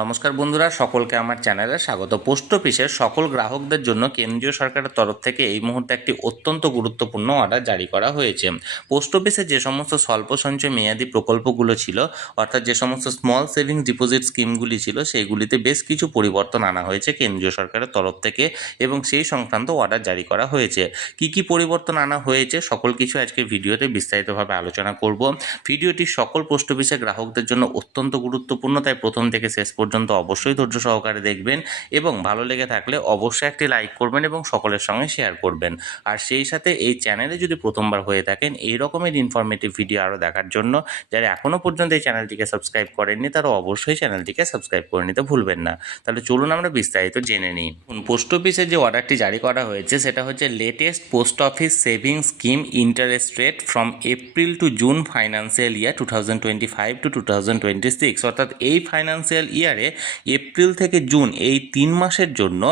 নমস্কার বন্ধুরা, সকলকে আমার চ্যানেলে স্বাগত। পোস্ট অফিসের সকল গ্রাহকদের জন্য কেন্দ্রীয় সরকারের তরফ থেকে এই মুহূর্তে একটি অত্যন্ত গুরুত্বপূর্ণ অর্ডার জারি করা হয়েছে। পোস্ট অফিসে যে সমস্ত স্বল্প সঞ্চয় মেয়াদী প্রকল্পগুলো ছিল, অর্থাৎ যে সমস্ত স্মল সেভিংস ডিপোজিট স্কিমগুলি ছিল, সেইগুলিতে বেশ কিছু পরিবর্তন আনা হয়েছে কেন্দ্রীয় সরকারের তরফ থেকে এবং সেই সংক্রান্ত অর্ডার জারি করা হয়েছে। কি কি পরিবর্তন আনা হয়েছে, সকল কিছু আজকে ভিডিওতে বিস্তারিতভাবে আলোচনা করব। ভিডিওটি সকল পোস্ট অফিসের গ্রাহকদের জন্য অত্যন্ত গুরুত্বপূর্ণ, তাই প্রথম থেকে শেষ অবশ্যই ধৈর্য সহকারে দেখবেন এবং ভালো লেগে থাকলে অবশ্যই একটি লাইক করবেন এবং সকলের সঙ্গে শেয়ার করবেন। আর সেই সাথে এই চ্যানেলে যদি প্রথমবার হয়ে থাকেন, এই রকমের ইনফরমেটিভ ভিডিও আরও দেখার জন্য যারা এখনও পর্যন্ত এই চ্যানেলটিকে সাবস্ক্রাইব করেননি, তারা অবশ্যই চ্যানেলটিকে সাবস্ক্রাইব করে নিতে ভুলবেন না। তাহলে চলুন আমরা বিস্তারিত জেনে নিই। পোস্ট অফিসে যে অর্ডারটি জারি করা হয়েছে, সেটা হচ্ছে latest post office savings scheme interest rate from April to June financial year two thousand twenty five to two thousand twenty six অর্থাৎ এই ফাইন্যান্সিয়াল ইয়ারে এপ্রিল থেকে জুন এই তিন মাসের জন্য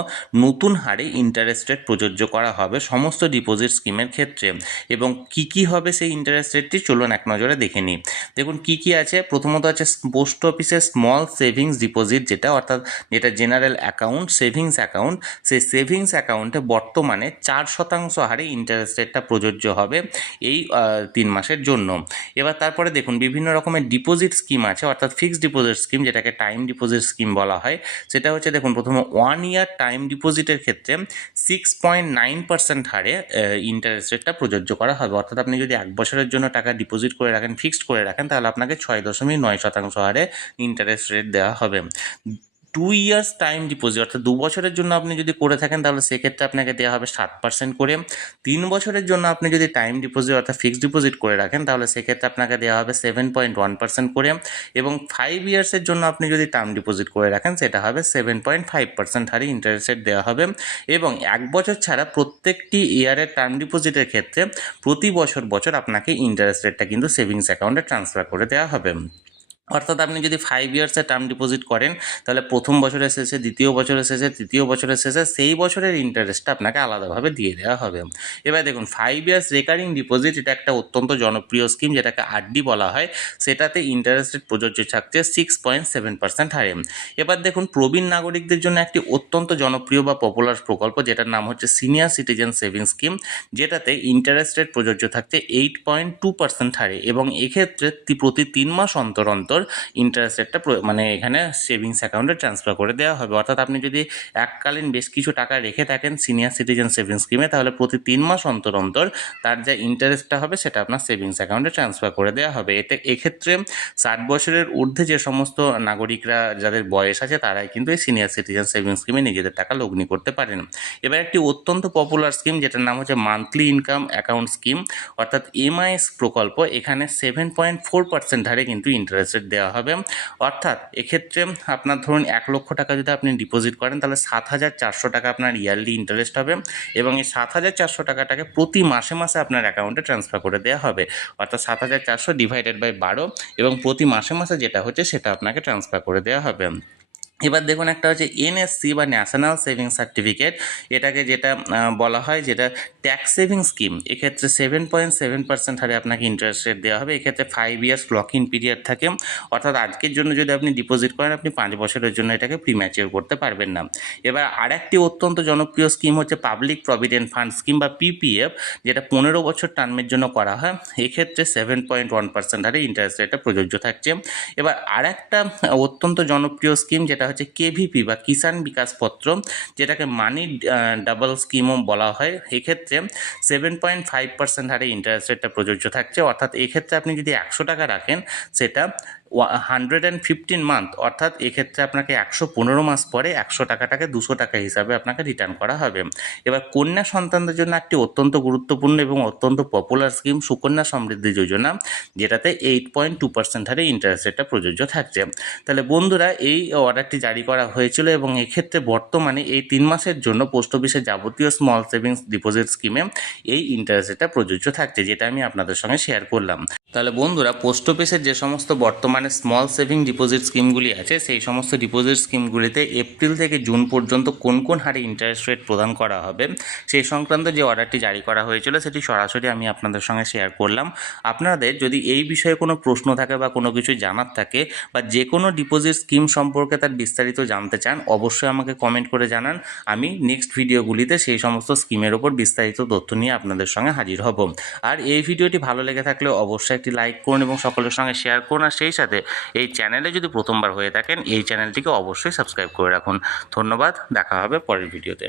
নতুন হারে ইন্টারেস্ট রেট প্রযোজ্য করা হবে সমস্ত ডিপোজিট স্কিমের ক্ষেত্রে। এবং কি কি হবে সেই ইন্টারেস্ট রেটটি চলুন এক নজরে দেখে নিই। দেখুন, কি কি আছে? প্রথমত আছে পোস্ট অফিসের স্মল সেভিংস ডিপোজিট যেটা, অর্থাৎ যেটা জেনারেল অ্যাকাউন্ট সেভিংস অ্যাকাউন্ট সেই সেভিংস অ্যাকাউন্টে বর্তমানে চার শতাংশ হারে ইন্টারেস্ট রেটটা প্রযোজ্য হবে এই তিন মাসের জন্য। এবার তারপরে দেখুন, বিভিন্ন রকমের ডিপোজিট স্কিম আছে, অর্থাৎ ফিক্সড ডিপোজিট স্কিম যেটাকে টাইম ডিপোজিট স্কিম বলা হয়, সেটা হচ্ছে দেখুন প্রথমে ওয়ান ইয়ার টাইম ডিপোজিটের ক্ষেত্রে সিক্স পয়েন্ট নাইন পার্সেন্ট হারে ইন্টারেস্ট রেটটা প্রযোজ্য করা হবে। অর্থাৎ আপনি যদি এক বছরের জন্য টাকা ডিপোজিট করে রাখেন ফিক্সড করে রাখেন, তাহলে আপনাকে ছয় দশমিক নয় শতাংশ হারে ইন্টারেস্ট রেট দেওয়া হবে। টু ইয়ার্স টাইম ডিপোজিট অর্থাৎ দু বছরের জন্য আপনি যদি করে থাকেন, তাহলে সেক্ষেত্রে আপনাকে দেওয়া হবে সাত পার্সেন্ট করে। তিন বছরের জন্য আপনি যদি টাইম ডিপোজিট অর্থাৎ ফিক্সড ডিপোজিট করে রাখেন, তাহলে সেক্ষেত্রে আপনাকে দেওয়া হবে সেভেন পয়েন্ট ওয়ান পার্সেন্ট করে। এবং ফাইভ ইয়ার্সের জন্য আপনি যদি টার্ম ডিপোজিট করে রাখেন, সেটা হবে সেভেন পয়েন্ট ফাইভ পার্সেন্ট হারে ইন্টারেস্ট রেট দেওয়া হবে। এবং এক বছর ছাড়া প্রত্যেকটি ইয়ারের টার্ম ডিপোজিটের ক্ষেত্রে প্রতি বছর বছর আপনাকে ইন্টারেস্ট রেটটা কিন্তু সেভিংস অ্যাকাউন্টে ট্রান্সফার করে দেওয়া হবে। অর্থাৎ আপনি যদি ফাইভ ইয়ার্সের টার্ম ডিপোজিট করেন, তাহলে প্রথম বছরের শেষে, দ্বিতীয় বছরের শেষে, তৃতীয় বছরের শেষে, সেই বছরের ইন্টারেস্টটা আপনাকে আলাদাভাবে দিয়ে দেওয়া হবে। এবার দেখুন ফাইভ ইয়ার্স রেকারিং ডিপোজিট এটা একটা অত্যন্ত জনপ্রিয় স্কিম যেটাকে আরডি বলা হয়। সেটাতে ইন্টারেস্ট রেট প্রযোজ্য থাকছে সিক্স পয়েন্ট সেভেন পার্সেন্ট হারে। এবার দেখুন, প্রবীণ নাগরিকদের জন্য একটি অত্যন্ত জনপ্রিয় বা পপুলার প্রকল্প, যেটার নাম হচ্ছে সিনিয়র সিটিজেন সেভিংস স্কিম যেটাতে ইন্টারেস্ট রেট প্রযোজ্য থাকছে এইট পয়েন্ট টু পার্সেন্ট হারে। এবং এক্ষেত্রে প্রতি তিন মাস অন্তর অন্তর ইন্টারেস্ট রেটটা মানে এখানে সেভিংস অ্যাকাউন্টে ট্রান্সফার করে দেওয়া হবে। অর্থাৎ আপনি যদি এককালীন বেশ কিছু টাকা রেখে থাকেন সিনিয়র সিটিজেন সেভিংস স্কিমে তাহলে প্রতি তিন মাস অন্তর অন্তর তার যা ইন্টারেস্টটা হবে সেটা আপনার সেভিংস অ্যাকাউন্টে ট্রান্সফার করে দেওয়া হবে। এতে, এক্ষেত্রে ষাট বছরের ঊর্ধ্বে যে সমস্ত নাগরিকরা, যাদের বয়স আছে, তারাই কিন্তু এই সিনিয়র সিটিজেন সেভিংস স্কিমে নিজেদের টাকা লগ্নি করতে পারেন। এবার একটি অত্যন্ত পপুলার স্কিম যেটার নাম হচ্ছে মান্থলি ইনকাম অ্যাকাউন্ট স্কিম অর্থাৎ এমআইএস প্রকল্প, এখানে সেভেন পয়েন্ট ফোর পার্সেন্ট হারে কিন্তু ইন্টারেস্ট দেওয়া হবে। অর্থাৎ এক্ষেত্রে আপনার ধরুন এক লক্ষ টাকা যদি আপনি ডিপোজিট করেন, তাহলে সাত হাজার চারশো টাকা আপনার ইয়ারলি ইন্টারেস্ট হবে এবং এই সাত হাজার চারশো টাকাটাকে প্রতি মাসে মাসে আপনার অ্যাকাউন্টে ট্রান্সফার করে দেওয়া হবে। অর্থাৎ সাত হাজার চারশো ডিভাইডেড বাই বারো এবং প্রতি মাসে মাসে যেটা হচ্ছে সেটা আপনাকে ট্রান্সফার করে দেওয়া হবে। এবার দেখুন একটা হচ্ছে এনএসসি বা ন্যাশনাল সেভিং সার্টিফিকেট এটাকে যেটা বলা হয় যেটা ট্যাক্স সেভিং স্কিম এক্ষেত্রে সেভেন পয়েন্ট সেভেন পার্সেন্ট হারে আপনাকে ইন্টারেস্ট রেট দেওয়া হবে, এক্ষেত্রে five years lock in period থাকে। অর্থাৎ আজকের জন্য যদি আপনি ডিপোজিট করেন, আপনি পাঁচ বছরের জন্য এটাকে প্রিম্যাচিওর করতে পারবেন না। এবার আরেকটি অত্যন্ত জনপ্রিয় স্কিম হচ্ছে পাবলিক প্রভিডেন্ট ফান্ড স্কিম বা পিপিএফ যেটা পনেরো বছর টার্মের জন্য করা হয়। এক্ষেত্রে সেভেন পয়েন্ট ওয়ান পার্সেন্ট হারে ইন্টারেস্ট রেটটা প্রযোজ্য থাকছে। এবার আরেকটা অত্যন্ত জনপ্রিয় স্কিম যেটা হচ্ছে কেভিপি বা কিষাণ বিকাশ পত্র, যেটাকে মানি ডাবল স্কিমও বলা হয়। এক্ষেত্রে সেভেন পয়েন্ট ফাইভ পার্সেন্ট হারে ইন্টারেস্ট রেটটা প্রযোজ্য থাকছে। অর্থাৎ এক্ষেত্রে আপনি যদি একশো টাকা রাখেন, সেটা হান্ড্রেড অ্যান্ড ফিফটিন মান্থ, অর্থাৎ এক্ষেত্রে আপনাকে একশো পনেরো মাস পরে একশো টাকাটাকে দুশো টাকা হিসাবে আপনাকে রিটার্ন করা হবে। এবার কন্যা সন্তানদের জন্য একটি অত্যন্ত গুরুত্বপূর্ণ এবং অত্যন্ত পপুলার স্কিম সুকন্যা সমৃদ্ধি যোজনা, যেটাতে এইট পয়েন্ট টু পার্সেন্ট হারে ইন্টারেস্ট রেটটা প্রযোজ্য থাকছে। তাহলে বন্ধুরা, এই অর্ডারটি জারি করা হয়েছিল এবং এক্ষেত্রে বর্তমানে এই তিন মাসের জন্য পোস্ট অফিসের যাবতীয় স্মল সেভিংস ডিপোজিট স্কিমে এই ইন্টারেস্ট রেটটা প্রযোজ্য থাকছে, যেটা আমি আপনাদের সঙ্গে শেয়ার করলাম। তাহলে বন্ধুরা, পোস্ট অফিসের যে সমস্ত বর্তমানে স্মল সেভিং ডিপোজিট স্কিমগুলি আছে, সেই সমস্ত ডিপোজিট স্কিমগুলিতে এপ্রিল থেকে জুন পর্যন্ত কোন কোন হারে ইন্টারেস্ট রেট প্রদান করা হবে, সেই সংক্রান্ত যে অর্ডারটি জারি করা হয়েছিল, সেটি সরাসরি আমি আপনাদের সঙ্গে শেয়ার করলাম। আপনাদের যদি এই বিষয়ে কোনো প্রশ্ন থাকে বা কোনো কিছু জানার থাকে, বা যে কোনো ডিপোজিট স্কিম সম্পর্কে তার বিস্তারিত জানতে চান, অবশ্যই আমাকে কমেন্ট করে জানান। আমি নেক্সট ভিডিওগুলিতে সেই সমস্ত স্কিমের ওপর বিস্তারিত তথ্য নিয়ে আপনাদের সঙ্গে হাজির হব। আর এই ভিডিওটি ভালো লেগে থাকলে অবশ্যই একটি লাইক করুন এবং সকলের সঙ্গে শেয়ার করুন। আর সেই সাথে এই চ্যানেলে যদি প্রথমবার হয়ে থাকেন, এই চ্যানেলটিকে অবশ্যই সাবস্ক্রাইব করে রাখুন। ধন্যবাদ, দেখা হবে পরের ভিডিওতে